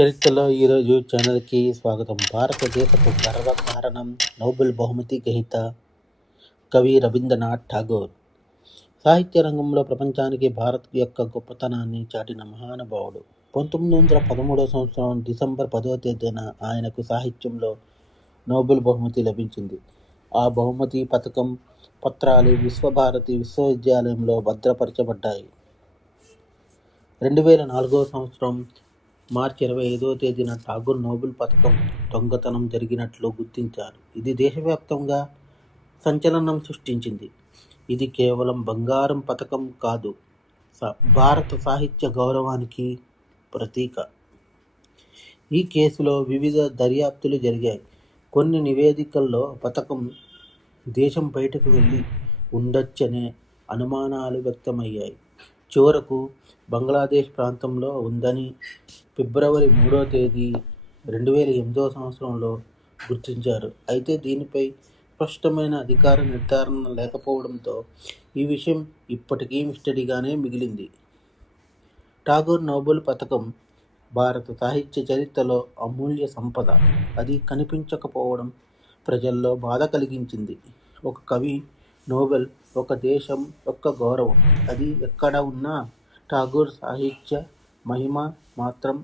చరిత్రలో ఈరోజు ఛానల్కి స్వాగతం. భారతదేశపు గర్వకారణం నోబెల్ బహుమతి గ్రహీత కవి రవీంద్రనాథ్ ఠాగూర్. సాహిత్య రంగంలో ప్రపంచానికి భారత్ యొక్క గొప్పతనాన్ని చాటిన మహానుభావుడు. 1913 సంవత్సరం డిసెంబర్ 10వ తేదీన ఆయనకు సాహిత్యంలో నోబెల్ బహుమతి లభించింది. ఆ బహుమతి పత్రాలు విశ్వభారతి విశ్వవిద్యాలయంలో భద్రపరచబడ్డాయి. 2004 సంవత్సరం మార్చి 25వ తేదీన ఠాగూర్ నోబెల్ పథకం దొంగతనం జరిగినట్లు గుర్తించారు. ఇది దేశవ్యాప్తంగా సంచలనం సృష్టించింది. ఇది కేవలం బంగారం పథకం కాదు, భారత సాహిత్య గౌరవానికి ప్రతీక. ఈ కేసులో వివిధ దర్యాప్తులు జరిగాయి. కొన్ని నివేదికల్లో పథకం దేశం బయటకు వెళ్ళి ఉండొచ్చనే అనుమానాలు వ్యక్తమయ్యాయి. చివరకు బంగ్లాదేశ్ ప్రాంతంలో ఉందని ఫిబ్రవరి 3వ తేదీ 2008 సంవత్సరంలో గుర్తించారు. అయితే దీనిపై స్పష్టమైన అధికార నిర్ధారణ లేకపోవడంతో ఈ విషయం ఇప్పటికీ మిస్టరీగానే మిగిలింది. ఠాగూర్ నోబెల్ పథకం భారత సాహిత్య చరిత్రలో అమూల్య సంపద. అది కనిపించకపోవడం ప్రజల్లో బాధ కలిగించింది. ఒక కవి నోబెల్, ఒక దేశం యొక్క గౌరవం. అది ఎక్కడ ఉన్నా ఠాగూర్ సాహిత్య మహిమ మాత్రం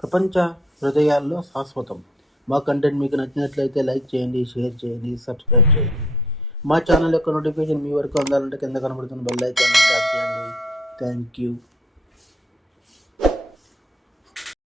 ప్రపంచ హృదయాల్లో శాశ్వతం. మా కంటెంట్ మీకు నచ్చినట్లయితే లైక్ చేయండి, షేర్ చేయండి, సబ్స్క్రైబ్ చేయండి. మా ఛానల్ యొక్క నోటిఫికేషన్ మీ వరకు అందాలంటే కింద కనబడుతున్న బెల్ ఐకాన్ ట్యాప్ చేయండి. Thank you.